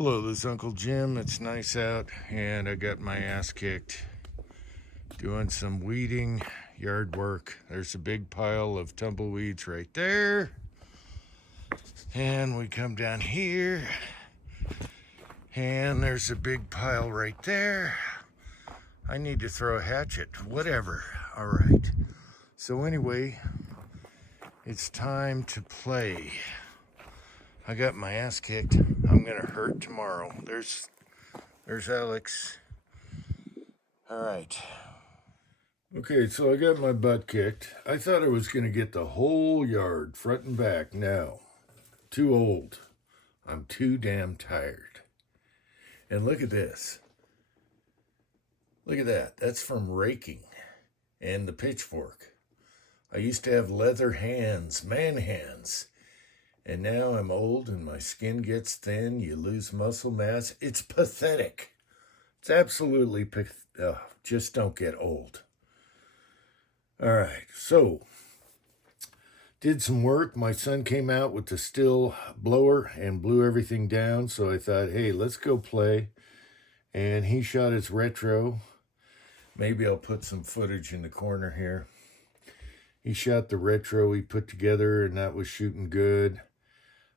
Hello, this is Uncle Jim. It's nice out, and I got my ass kicked doing some weeding, yard work. There's a big pile of tumbleweeds right there. And we come down here, and there's a big pile right there. I need to throw a hatchet, whatever. All right. So, anyway, it's time to play. I got my ass kicked. I'm gonna hurt tomorrow. There's Alex. All right. Okay, so I got my butt kicked. I thought I was gonna get the whole yard, front and back. No, too old. I'm too damn tired. And look at this. Look at that. That's from raking and the pitchfork. I used to have leather hands, man hands. And now I'm old and my skin gets thin. You lose muscle mass. It's pathetic. It's absolutely just don't get old. All right, so did some work. My son came out with the still blower and blew everything down. So I thought, hey, let's go play. And he shot his retro. Maybe I'll put some footage in the corner here. He shot the retro he put together, and that was shooting good.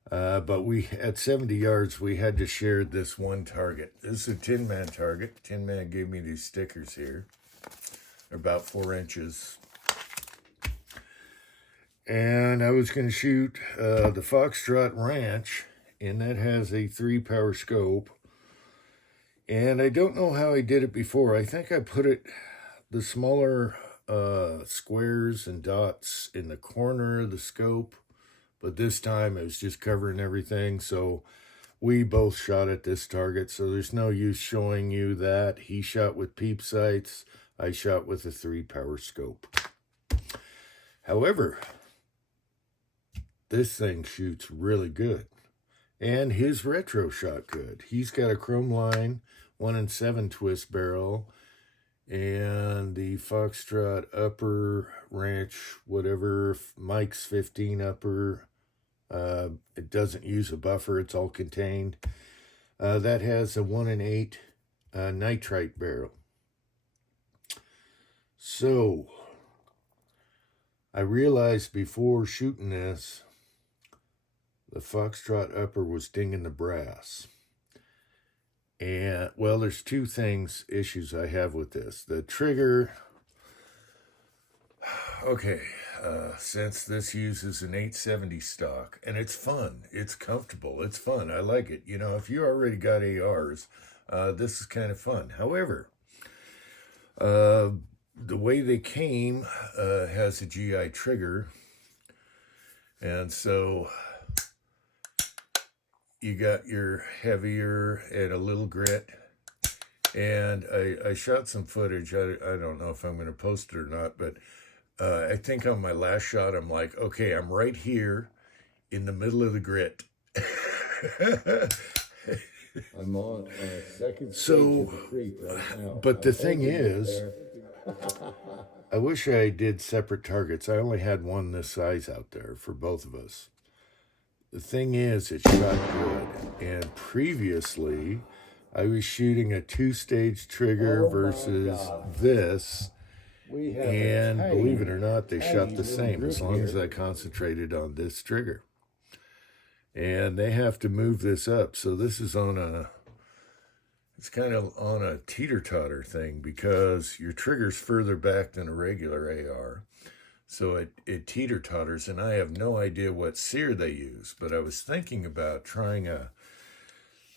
But at 70 yards, we had to share this one target. This is a Tin Man target. Tin Man gave me these stickers here. They're about 4 inches. And I was going to shoot the Foxtrot Ranch, and that has a 3-power scope. And I don't know how I did it before. I think I put the smaller squares and dots in the corner of the scope. But this time it was just covering everything. So we both shot at this target. So there's no use showing you that. He shot with peep sights. I shot with a 3-power scope. However, this thing shoots really good. And his retro shot good. He's got a chrome line, 1 7 twist barrel. And the Foxtrot upper ranch, whatever, Mike's 15 upper. It doesn't use a buffer. It's all contained. That has a 1 8 nitrite barrel. So I realized before shooting this, the Foxtrot upper was dinging the brass. And, well, there's 2 issues I have with this. The trigger, okay, since this uses an 870 stock, and it's fun, it's comfortable, it's fun, I like it. You know, if you already got ARs, this is kind of fun. However, the way they came has a GI trigger, and so you got your heavier and a little grit. And I shot some footage. I don't know if I'm going to post it or not, but I think on my last shot, I'm like, okay, I'm right here in the middle of the grit. I'm on second stage So, of the creek right now. but the thing is, I wish I did separate targets. I only had one this size out there for both of us. The thing is, it shot good. And previously, I was shooting a 2-stage trigger versus this. And believe it or not, they shot the same as long as I concentrated on this trigger. And they have to move this up. So this is it's kind of on a teeter-totter thing because your trigger's further back than a regular AR. So it teeter-totters, and I have no idea what sear they use. But I was thinking about trying a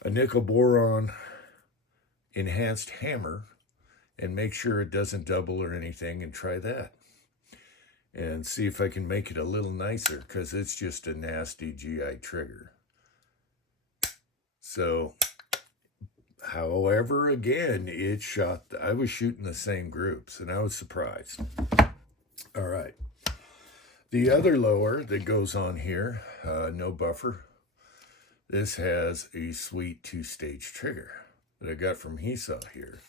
nickel boron enhanced hammer and make sure it doesn't double or anything, and try that. And see if I can make it a little nicer, because it's just a nasty GI trigger. So, however, again, it shot, I was shooting the same groups, and I was surprised. All right. The other lower that goes on here, no buffer. This has a sweet 2-stage trigger that I got from Hesaw here.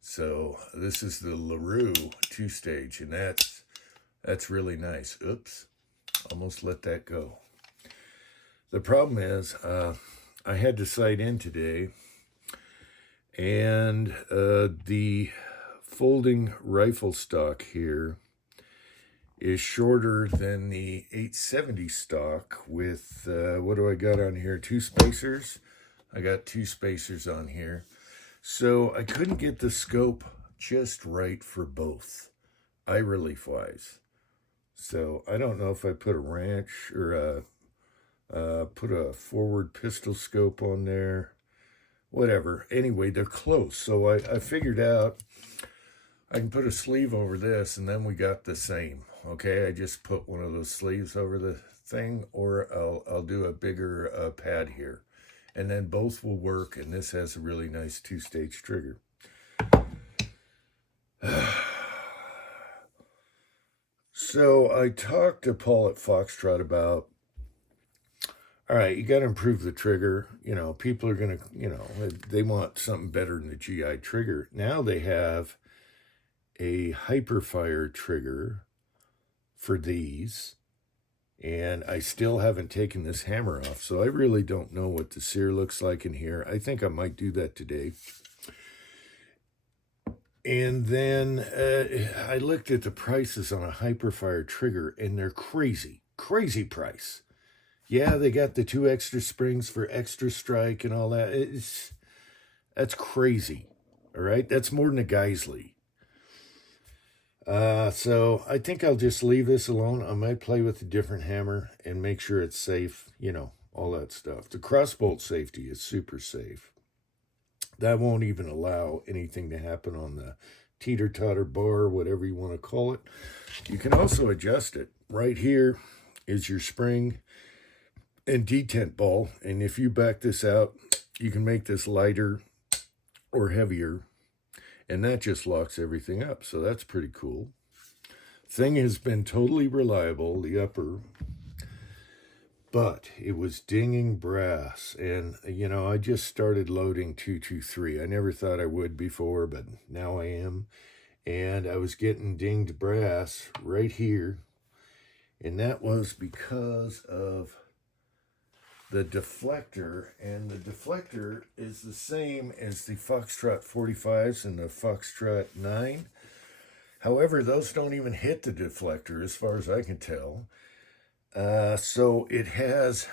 So this is the LaRue 2-stage, and that's really nice. Oops, almost let that go. The problem is I had to sight in today, and the folding rifle stock here is shorter than the 870 stock with, what do I got on here? 2 spacers. I got 2 spacers on here. So I couldn't get the scope just right for both, eye relief wise. So I don't know if I put a wrench or put a forward pistol scope on there, whatever. Anyway, they're close. So I figured out I can put a sleeve over this, and then we got the same. Okay, I just put one of those sleeves over the thing, or I'll do a bigger pad here. And then both will work, and this has a really nice 2-stage trigger. So I talked to Paul at Foxtrot about, all right, you got to improve the trigger. You know, people are going to, you know, they want something better than the GI trigger. Now they have a Hyperfire trigger for these, and I still haven't taken this hammer off, so I really don't know what the sear looks like in here. I think I might do that today. And then I looked at the prices on a Hyperfire trigger, and they're crazy price. Yeah, they got the 2 extra springs for extra strike and all that. That's crazy, all right? That's more than a Geisley. So I think I'll just leave this alone. I might play with a different hammer and make sure it's safe, you know, all that stuff. The crossbolt safety is super safe. That won't even allow anything to happen on the teeter-totter bar, whatever you want to call it. You can also adjust it. Right here is your spring and detent ball, and if you back this out, you can make this lighter or heavier, and that just locks everything up. So that's pretty cool. Thing has been totally reliable, the upper, but it was dinging brass. And, you know, I just started loading 223. I never thought I would before, but now I am. And I was getting dinged brass right here. And that was because of the deflector. And the deflector is the same as the Foxtrot 45s and the Foxtrot 9. However, those don't even hit the deflector as far as I can tell. So it has,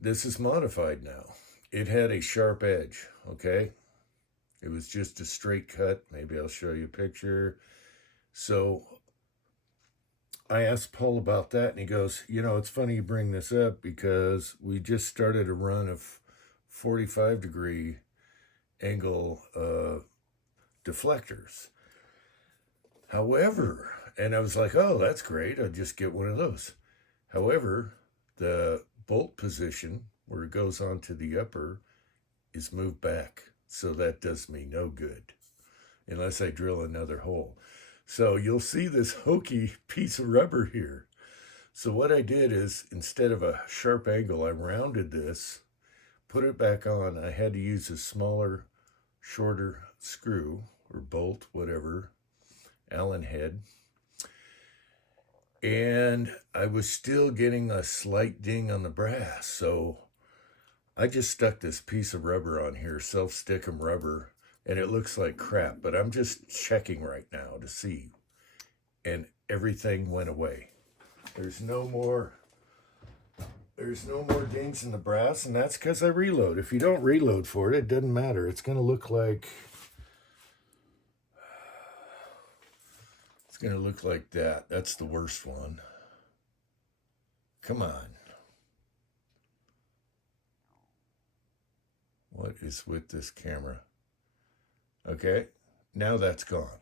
this is modified now. It had a sharp edge, okay? It was just a straight cut. Maybe I'll show you a picture. So I asked Paul about that, and he goes, you know, it's funny you bring this up because we just started a run of 45-degree angle deflectors. However, and I was like, oh, that's great. I'll just get one of those. However, the bolt position where it goes onto the upper is moved back. So that does me no good unless I drill another hole. So you'll see this hokey piece of rubber here. So what I did is, instead of a sharp angle, I rounded this, put it back on. I had to use a smaller, shorter screw or bolt, whatever, Allen head. And I was still getting a slight ding on the brass. So I just stuck this piece of rubber on here, self-stickum rubber, and it looks like crap, but I'm just checking right now to see. And everything went away. There's no more dings in the brass, and that's because I reload. If you don't reload for it, it doesn't matter. It's going to look like that. That's the worst one. Come on. What is with this camera? Okay, now that's gone.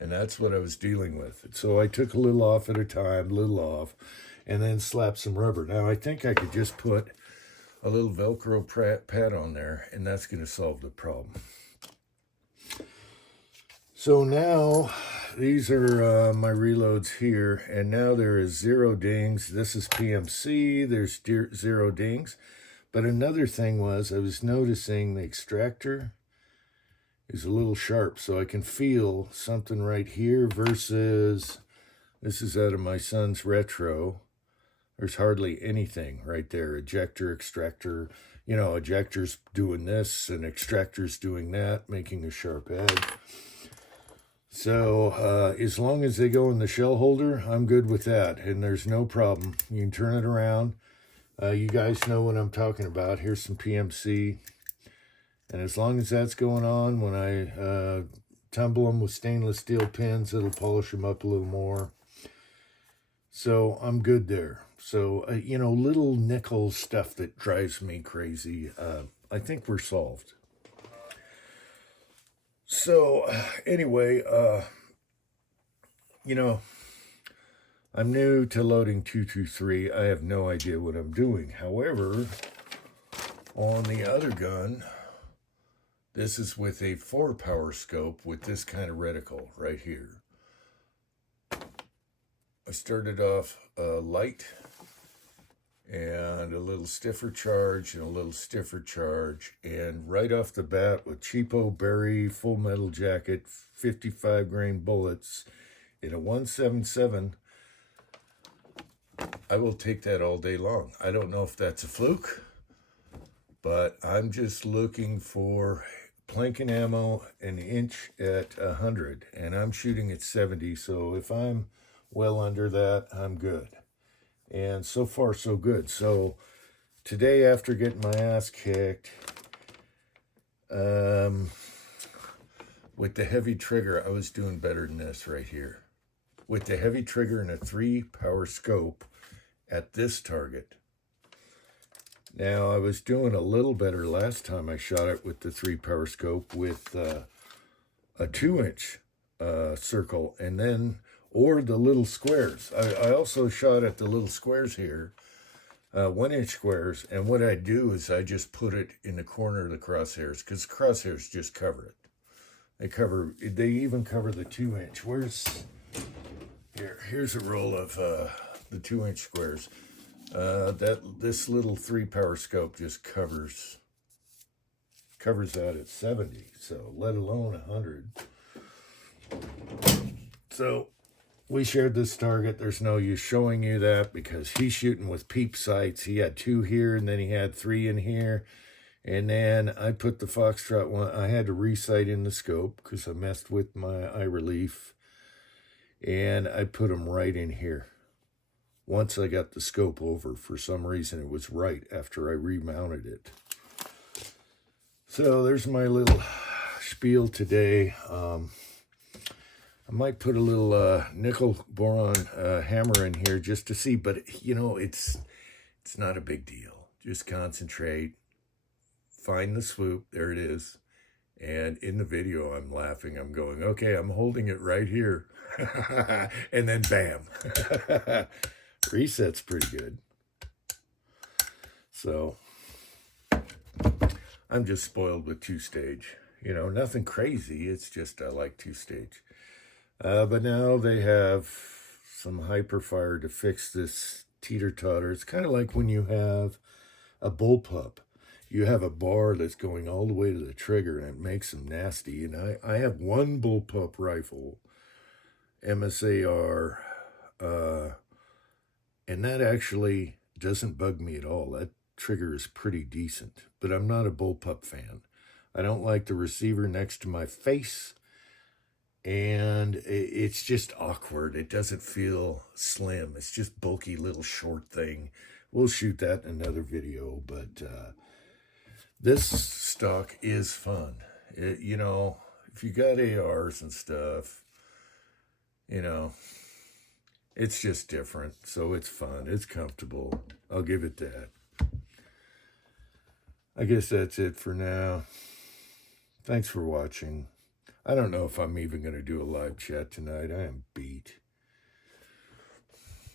And that's what I was dealing with. So I took a little off at a time, and then slapped some rubber. Now I think I could just put a little Velcro pad on there, and that's going to solve the problem. So now these are my reloads here, and now there is 0 dings. This is PMC, there's 0 dings. But another thing was, I was noticing the extractor is a little sharp, so I can feel something right here versus, this is out of my son's retro. There's hardly anything right there. Ejector, extractor, you know, ejector's doing this and extractor's doing that, making a sharp edge. So as long as they go in the shell holder, I'm good with that, and there's no problem. You can turn it around. You guys know what I'm talking about. Here's some PMC. And as long as that's going on, when I tumble them with stainless steel pins, it'll polish them up a little more. So I'm good there. So, you know, little nickel stuff that drives me crazy, I think we're solved. So, anyway, you know, I'm new to loading 223. I have no idea what I'm doing. However, on the other gun, this is with a 4-power scope with this kind of reticle right here. I started off light and a little stiffer charge and a little stiffer charge, and right off the bat with cheapo Berry full metal jacket, 55 grain bullets in a 177, I will take that all day long. I don't know if that's a fluke, but I'm just looking for planking ammo an inch at 100, and I'm shooting at 70, so if I'm well under that, I'm good. And so far, so good. So today, after getting my ass kicked, with the heavy trigger, I was doing better than this right here. With the heavy trigger and a 3-power scope at this target. Now, I was doing a little better last time I shot it with the 3-power scope with a 2-inch circle, and then, or the little squares. I also shot at the little squares here, 1-inch squares, and what I do is I just put it in the corner of the crosshairs, because crosshairs just cover it. They even cover the 2-inch. Here's a roll of the 2-inch squares. This little 3-power scope just covers that at 70, so let alone 100. So we shared this target. There's no use showing you that because he's shooting with peep sights. He had 2 here, and then he had 3 in here. And then I put the Foxtrot one. I had to re-sight in the scope because I messed with my eye relief. And I put them right in here. Once I got the scope over, for some reason it was right after I remounted it. So there's my little spiel today. I might put a little nickel boron hammer in here just to see, but you know, it's not a big deal. Just concentrate, find the swoop, there it is. And in the video, I'm laughing. I'm going, okay, I'm holding it right here. And then bam. Reset's pretty good. So I'm just spoiled with 2-stage. You know, nothing crazy. It's just I like 2-stage. But now they have some hyperfire to fix this teeter-totter. It's kind of like when you have a bullpup. You have a bar that's going all the way to the trigger, and it makes them nasty. And I have one bullpup rifle, MSAR, and that actually doesn't bug me at all. That trigger is pretty decent, but I'm not a bullpup fan. I don't like the receiver next to my face, and it's just awkward. It doesn't feel slim. It's just bulky little short thing. We'll shoot that in another video, but this stock is fun. You know, if you got ARs and stuff, you know, it's just different. So it's fun. It's comfortable. I'll give it that. I guess that's it for now. Thanks for watching. I don't know if I'm even going to do a live chat tonight. I am beat.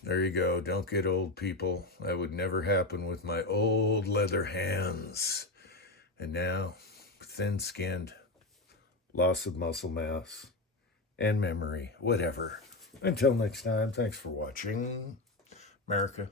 There you go. Don't get old, people. That would never happen with my old leather hands. And now, thin-skinned, loss of muscle mass, and memory, whatever. Until next time, thanks for watching. America.